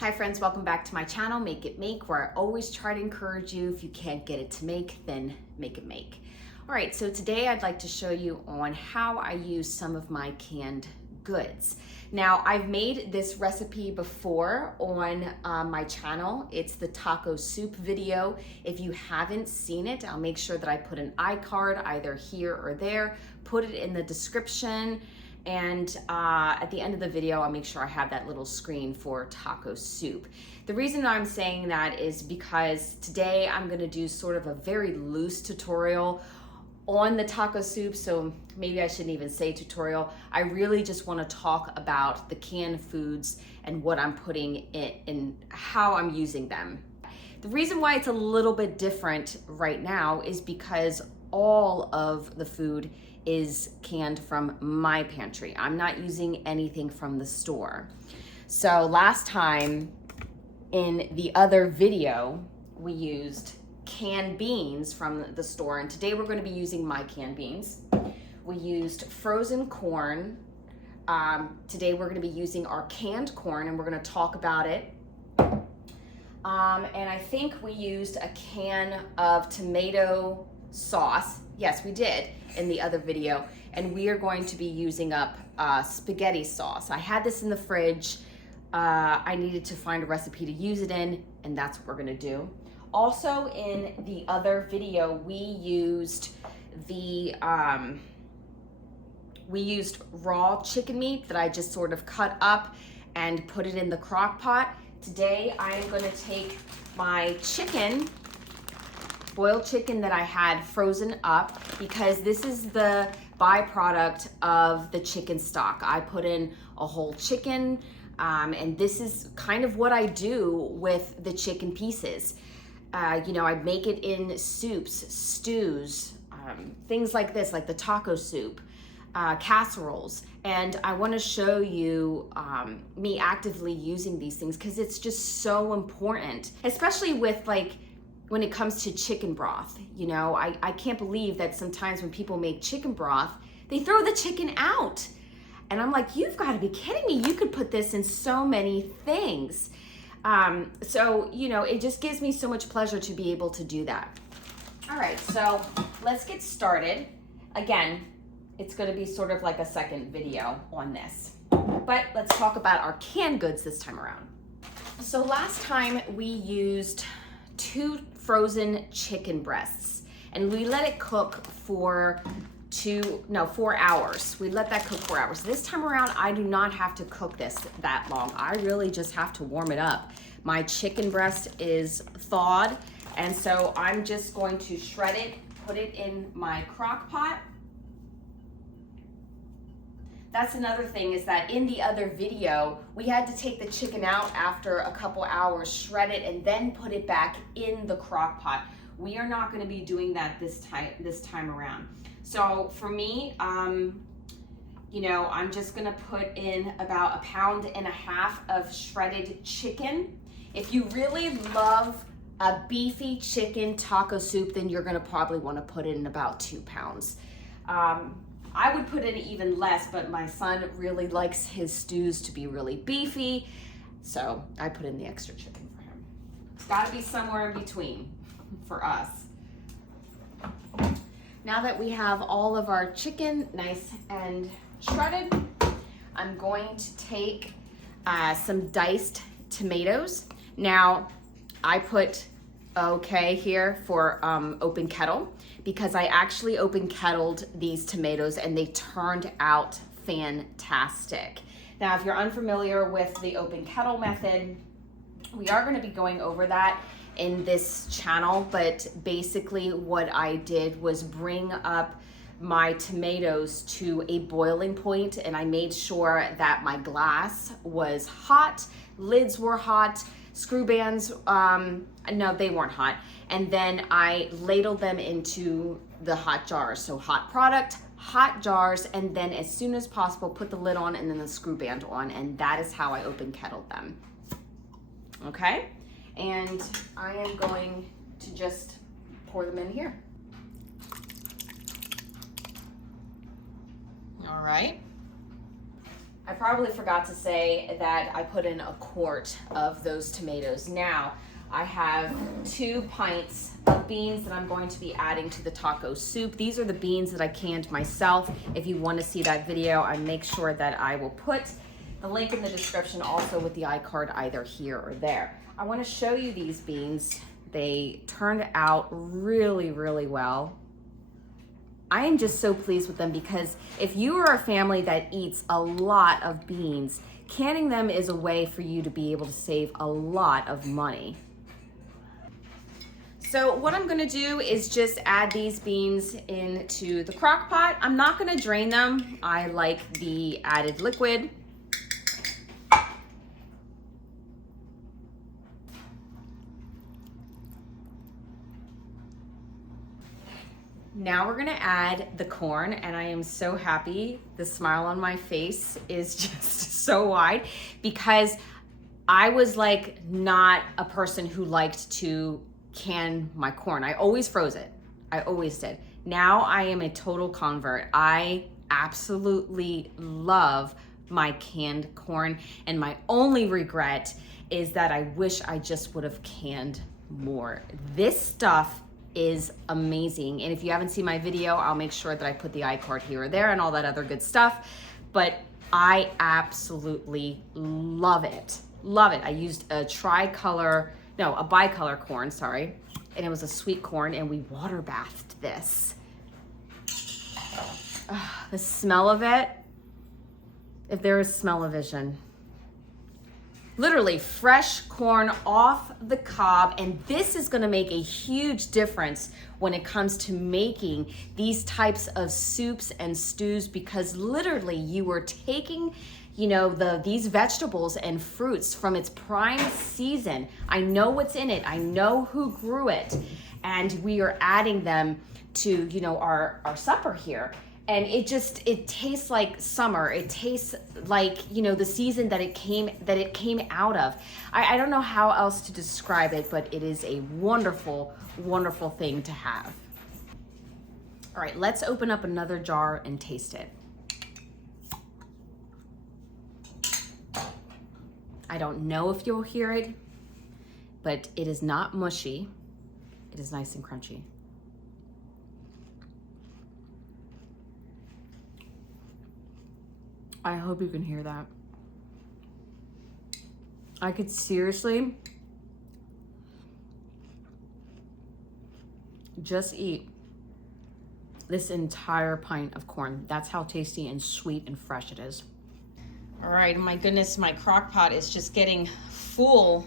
Hi friends, welcome back to my channel, Make It Make, where I always try to encourage you, if you can't get it to make, then make it make. All right, so today I'd like to show you on how I use some of my canned goods. Now, I've made this recipe before on my channel. It's the taco soup video. If you haven't seen it, I'll make sure that I put an iCard either here or there, put it in the description, and at the end of the video, I'll make sure I have that little screen for taco soup. The reason I'm saying that is because today I'm gonna do sort of a very loose tutorial on the taco soup, so maybe I shouldn't even say tutorial. I really just wanna talk about the canned foods and what I'm putting in and how I'm using them. The reason why it's a little bit different right now is because all of the food is canned from my pantry. I'm not using anything from the store. So last time in the other video, we used canned beans from the store, and today we're going to be using my canned beans. We used frozen corn. Today we're going to be using our canned corn, and we're going to talk about it. And I think we used a can of tomato sauce. Yes, we did in the other video. And we are going to be using up spaghetti sauce. I had this in the fridge. I needed to find a recipe to use it in, and that's what we're gonna do. Also in the other video, we used raw chicken meat that I just sort of cut up and put it in the crock pot. Today, I am gonna take my chicken, boiled chicken that I had frozen up, because this is the byproduct of the chicken stock. I put in a whole chicken, and this is kind of what I do with the chicken pieces. You know, I make it in soups, stews, things like this, like the taco soup, casseroles. And I wanna show you me actively using these things because it's just so important, especially with when it comes to chicken broth. You know, I can't believe that sometimes when people make chicken broth, they throw the chicken out. And I'm like, you've got to be kidding me. You could put this in so many things. So, you know, it just gives me so much pleasure to be able to do that. All right, so let's get started. Again, it's going to be sort of like a second video on this. But let's talk about our canned goods this time around. So last time we used 2 frozen chicken breasts, and we let it cook for 4 hours. We let that cook 4 hours. This time around, I do not have to cook this that long. I really just have to warm it up. My chicken breast is thawed, and so I'm just going to shred it, put it in my crock pot. That's another thing, is that in the other video, we had to take the chicken out after a couple hours, shred it, and then put it back in the crock pot. We are not going to be doing that this time around. So for me, you know, I'm just going to put in about 1.5 pounds of shredded chicken. If you really love a beefy chicken taco soup, then you're going to probably want to put in about 2 pounds. I would put in even less, but my son really likes his stews to be really beefy, so I put in the extra chicken for him. It's got to be somewhere in between for us. Now that we have all of our chicken nice and shredded, I'm going to take some diced tomatoes. Now, I put okay here for open kettle, because I actually open kettled these tomatoes and they turned out fantastic. Now, if you're unfamiliar with the open kettle method, we are going to be going over that in this channel, but basically what I did was bring up my tomatoes to a boiling point, and I made sure that my glass was hot, lids were hot, screw bands, no, they weren't hot. And then I ladled them into the hot jars. So hot product, hot jars, and then as soon as possible, put the lid on and then the screw band on, and that is how I open kettled them. Okay, and I am going to just pour them in here. All right. I probably forgot to say that I put in a quart of those tomatoes. Now, I have 2 pints of beans that I'm going to be adding to the taco soup. These are the beans that I canned myself. If you want to see that video, I make sure that I will put the link in the description, also with the iCard either here or there. I want to show you these beans. They turned out really, really well. I am just so pleased with them because if you are a family that eats a lot of beans, canning them is a way for you to be able to save a lot of money. So what I'm gonna do is just add these beans into the crock pot. I'm not gonna drain them. I like the added liquid. Now we're gonna add the corn, and I am so happy. The smile on my face is just so wide because I was like not a person who liked to can my corn. I always froze it. I always did. Now I am a total convert. I absolutely love my canned corn, and my only regret is that I wish I just would have canned more. This stuff is amazing, and if you haven't seen my video, I'll make sure that I put the iCard here or there and all that other good stuff, but I absolutely love it. Love it. I used a bicolor corn, sorry, and it was a sweet corn, and we water bathed this. The smell of it, if there is smell-o-vision. Literally fresh corn off the cob, and this is gonna make a huge difference when it comes to making these types of soups and stews, because literally you are taking, you know, these vegetables and fruits from its prime season. I know what's in it, I know who grew it, and we are adding them to, you know, our supper here. And it tastes like summer. It tastes like, you know, the season that it came out of. I don't know how else to describe it, but it is a wonderful, wonderful thing to have. All right, let's open up another jar and taste it. I don't know if you'll hear it, but it is not mushy. It is nice and crunchy. I hope you can hear that. I could seriously just eat this entire pint of corn. That's how tasty and sweet and fresh it is. All right, my goodness, my crock pot is just getting full.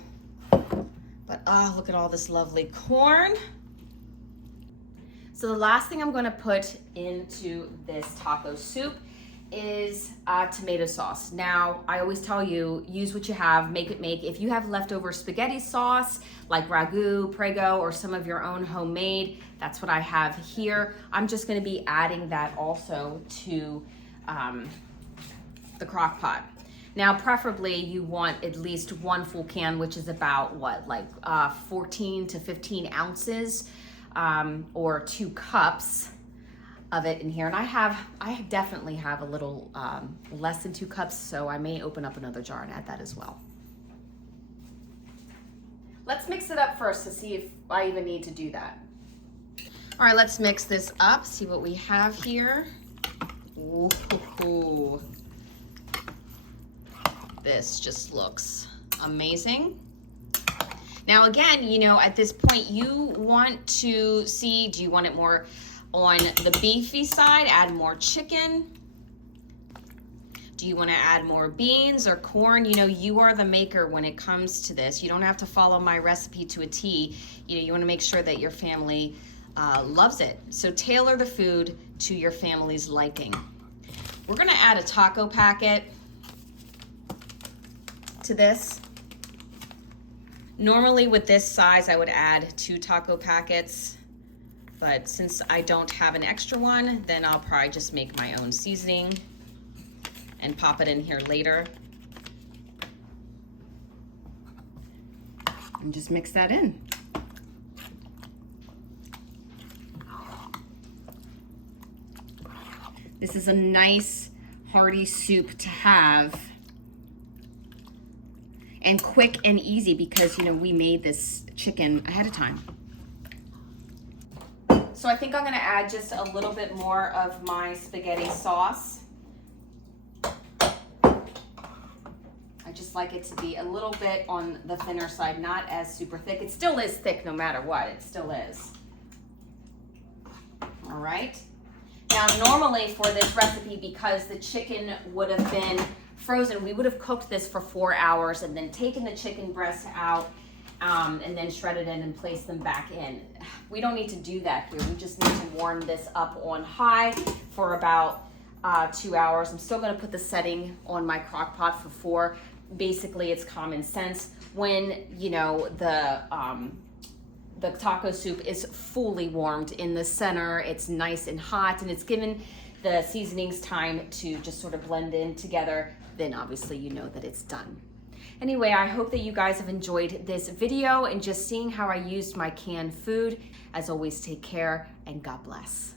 But look at all this lovely corn. So the last thing I'm gonna put into this taco soup is tomato sauce. Now, I always tell you, use what you have, make it make. If you have leftover spaghetti sauce, like ragu, prego, or some of your own homemade, that's what I have here. I'm just gonna be adding that also to the crock pot. Now, preferably you want at least 1 full can, which is about what, like 14 to 15 ounces, or 2 cups of it in here. And I definitely have a little less than 2 cups, so I may open up another jar and add that as well. Let's mix it up first to see if I even need to do that. All right, let's mix this up, see what we have here. Ooh. This just looks amazing. Now again, you know, at this point you want to see, do you want it more on the beefy side, add more chicken? Do you want to add more beans or corn? You know, you are the maker when it comes to this. You don't have to follow my recipe to a T. You know, you want to make sure that your family loves it. So tailor the food to your family's liking. We're going to add a taco packet to this. Normally with this size, I would add 2 taco packets. But since I don't have an extra one, then I'll probably just make my own seasoning and pop it in here later. And just mix that in. This is a nice, hearty soup to have, and quick and easy because, you know, we made this chicken ahead of time. So I think I'm gonna add just a little bit more of my spaghetti sauce. I just like it to be a little bit on the thinner side, not as super thick. It still is thick no matter what, it still is. All right. Now, normally for this recipe, because the chicken would have been frozen, we would have cooked this for 4 hours and then taken the chicken breast out and then shredded it and placed them back in. We don't need to do that here. We just need to warm this up on high for about 2 hours. I'm still gonna put the setting on my crock pot for 4. Basically, it's common sense. When, you know, the taco soup is fully warmed in the center, it's nice and hot, and it's given the seasonings time to just sort of blend in together, then obviously you know that it's done. Anyway, I hope that you guys have enjoyed this video and just seeing how I used my canned food. As always, take care and God bless.